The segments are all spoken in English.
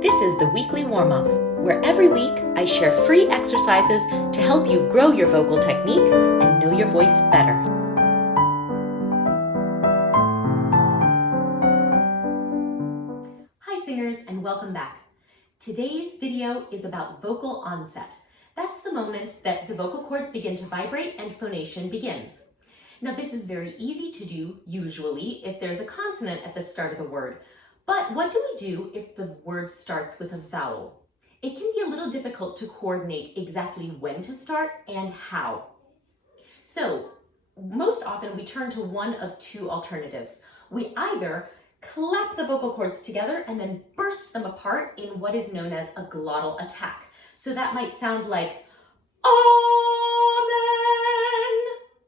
This is the weekly warm-up, where every week I share free exercises to help you grow your vocal technique and know your voice better. Hi singers, and welcome back. Today's video is about vocal onset. That's the moment that the vocal cords begin to vibrate and phonation begins. Now this is very easy to do, usually, if there's a consonant at the start of the word. But what do we do if the word starts with a vowel? It can be a little difficult to coordinate exactly when to start and how. So most often we turn to one of two alternatives. We either clap the vocal cords together and then burst them apart in what is known as a glottal attack. So that might sound like Amen.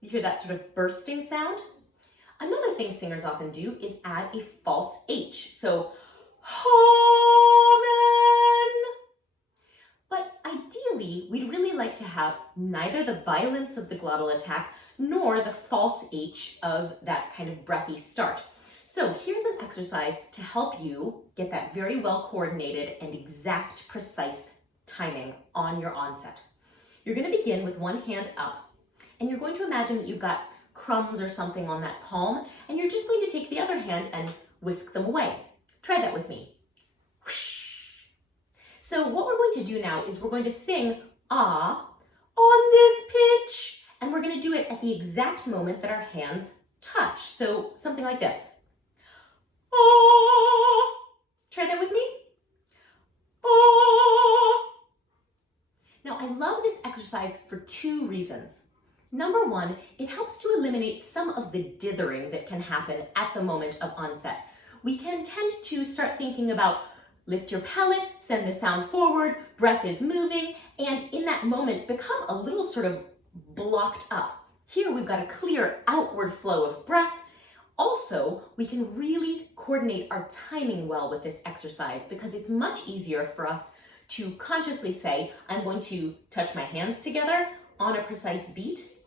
You hear that sort of bursting sound? Another thing singers often do is add a false H, so Amen. But ideally, we'd really like to have neither the violence of the glottal attack nor the false H of that kind of breathy start. So here's an exercise to help you get that very well coordinated and exact, precise timing on your onset. You're going to begin with one hand up, and you're going to imagine that you've got crumbs or something on that palm, and you're just going to take the other hand and whisk them away. Try that with me. So what we're going to do now is we're going to sing ah on this pitch, and we're going to do it at the exact moment that our hands touch. So something like this. Ah. Try that with me. Ah. Now I love this exercise for two reasons. Number one, it helps to eliminate some of the dithering that can happen at the moment of onset. We can tend to start thinking about lift your palate, send the sound forward, breath is moving, and in that moment become a little sort of blocked up. Here we've got a clear outward flow of breath. Also, we can really coordinate our timing well with this exercise because it's much easier for us to consciously say, I'm going to touch my hands together on a precise beat.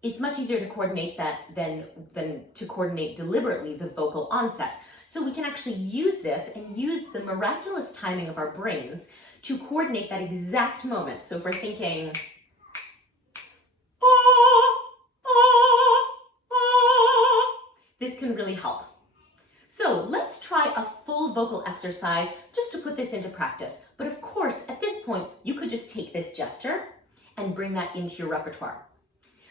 It's much easier to coordinate that than to coordinate deliberately the vocal onset. So we can actually use this and use the miraculous timing of our brains to coordinate that exact moment. So if we're thinking, this can really help. So let's try a full vocal exercise just to put this into practice. But of course, at this point, you could just take this gesture and bring that into your repertoire.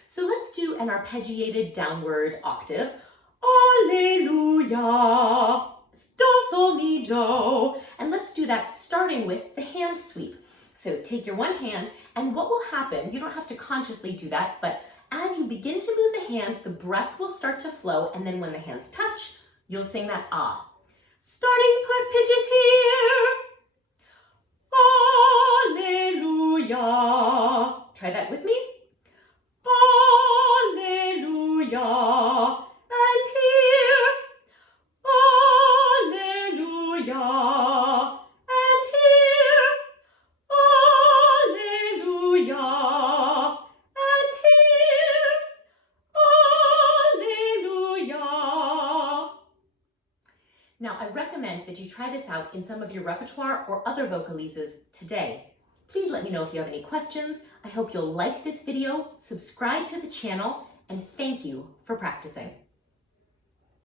So let's do an arpeggiated downward octave. A-lle-lu-ia, do, sol, mi, do. And let's do that starting with the hand sweep. So take your one hand, and what will happen, you don't have to consciously do that, but as you begin to move the hand, the breath will start to flow, and then when the hands touch, you'll sing that ah. Starting pitch is here. A-lle-lu-ia. Try that with me. A-lle-lu-ia. And here. A-lle-lu-ia. And here. A-lle-lu-ia. And here. A-lle-lu-ia. Now, I recommend that you try this out in some of your repertoire or other vocalises today. Please let me know if you have any questions. I hope you'll like this video, subscribe to the channel, and thank you for practicing.